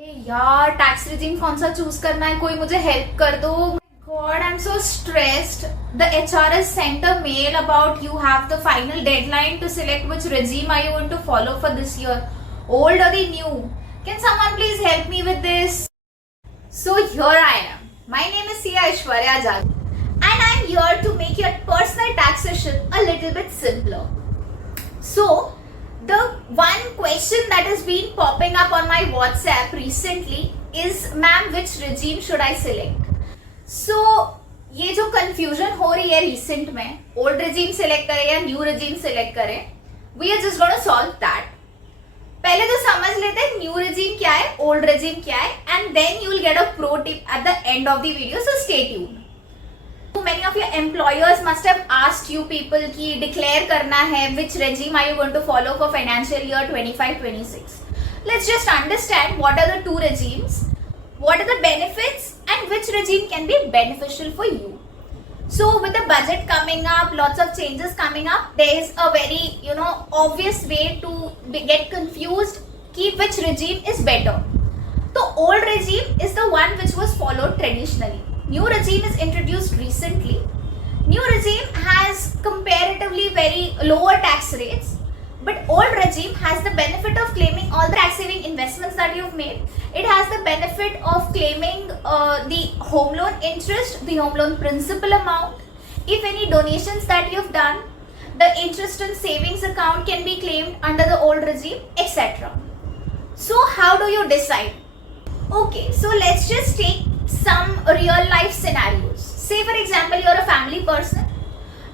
अरे यार tax regime कौन सा चूज करना है, कोई मुझे हेल्प कर दो. God, I'm so stressed. The HR has sent a mail about you have the final deadline to select which regime are you going to follow for this year, old or the new. Can someone please help me with this? So here I am. My name is Sia Aishwarya Jadhav and I'm here to make your personal taxation a little bit simpler. So the one question that has been popping up on my WhatsApp recently is, ma'am, which regime should I select? So ये जो confusion हो रही है recent में, old regime select करें या new regime select करें, we are just gonna solve that. पहले तो समझ लेते हैं न्यू रिजीम क्या है, ओल्ड रिजीम क्या है, and then you will get a pro tip at the end of the video, so stay tuned. Many of your employers must have asked you people कि declare करना है which regime are you going to follow for financial year 25-26. Let's just understand what are the two regimes, what are the benefits, and which regime can be beneficial for you. So with the budget coming up, lots of changes coming up, there is a very obvious way to get confused कि which regime is better. So old regime is the one which was followed traditionally. New regime is introduced recently. New regime has comparatively very lower tax rates, but old regime has the benefit of claiming all the tax saving investments that you've made. It has the benefit of claiming the home loan interest, the home loan principal amount, if any donations that you've done, the interest on savings account can be claimed under the old regime, etc. So how do you decide? Okay, so let's just take some real life scenarios. Say for example, you're a family person.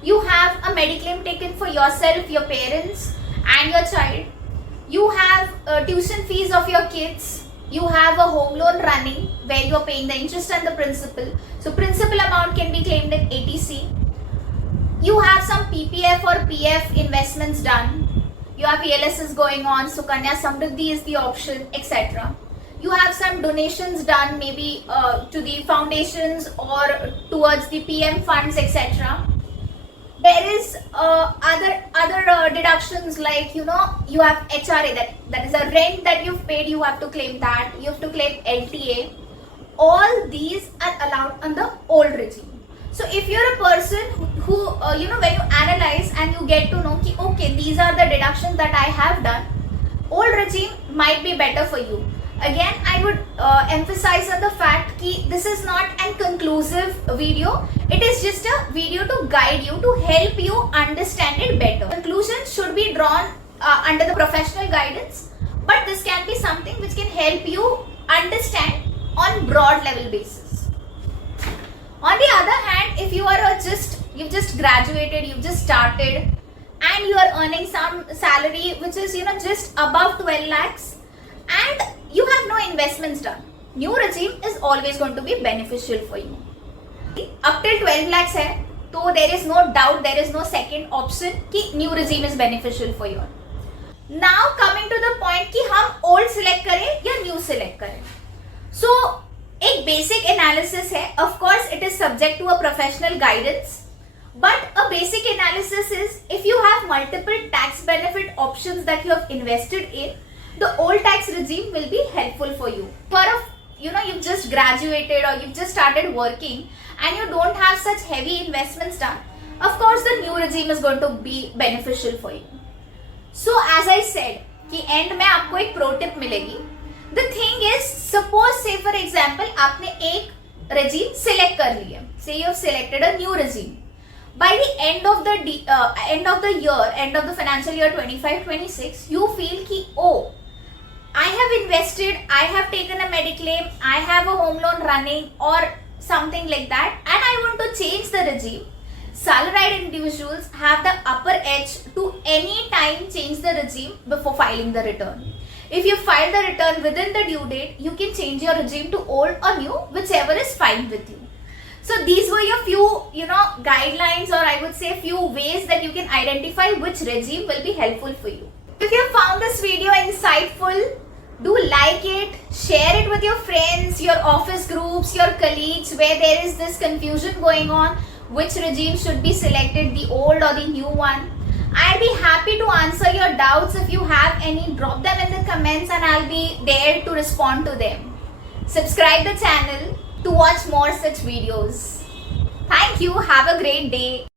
You have a mediclaim taken for yourself, your parents and your child. You have tuition fees of your kids. You have a home loan running where you're paying the interest and the principal. So principal amount can be claimed in ATC. You have some PPF or PF investments done. You have ELSs going on. So Sukanya Samriddhi is the option, etc. You have some donations done maybe to the foundations or towards the PM funds, etc. There is other deductions like you have HRA, that is a rent that you've paid, you have to claim that. You have to claim LTA. All these are allowed under old regime. So if you're a person who when you analyze and you get to know ki, okay, these are the deductions that I have done, old regime might be better for you. Again, I would emphasize on the fact that this is not a conclusive video. It is just a video to guide you, to help you understand it better. Conclusions should be drawn under the professional guidance, but this can be something which can help you understand on broad level basis. On the other hand, if you are you've just graduated, you've just started, and you are earning some salary which is just above 12 lakhs, and you have no investments done, new regime is always going to be beneficial for you. Up till 12 lakhs hai, so there is no doubt, there is no second option कि new regime is beneficial for you. Now coming to the point कि हम old select करें या new select करें. So एक basic analysis है, of course it is subject to a professional guidance, but a basic analysis is if you have multiple tax benefit options that you have invested in, the old tax regime will be helpful for you. For you've just graduated or you've just started working and you don't have such heavy investments done, of course the new regime is going to be beneficial for you. So as I said कि end में आपको एक pro tip मिलेगी. The thing is, suppose say for example आपने एक regime select कर लिया. Say you have selected a new regime. By the end of the year, end of the financial year 25-26, you feel कि oh, I have invested, I have taken a mediclaim, I have a home loan running or something like that, and I want to change the regime. Salaried individuals have the upper edge to any time change the regime before filing the return. If you file the return within the due date, you can change your regime to old or new, whichever is fine with you. So these were your few, guidelines, or I would say few ways that you can identify which regime will be helpful for you. If you found this video insightful, do like it, share it with your friends, your office groups, your colleagues where there is this confusion going on, which regime should be selected, the old or the new one. I'll be happy to answer your doubts, if you have any, drop them in the comments and I'll be there to respond to them. Subscribe the channel to watch more such videos. Thank you. Have a great day.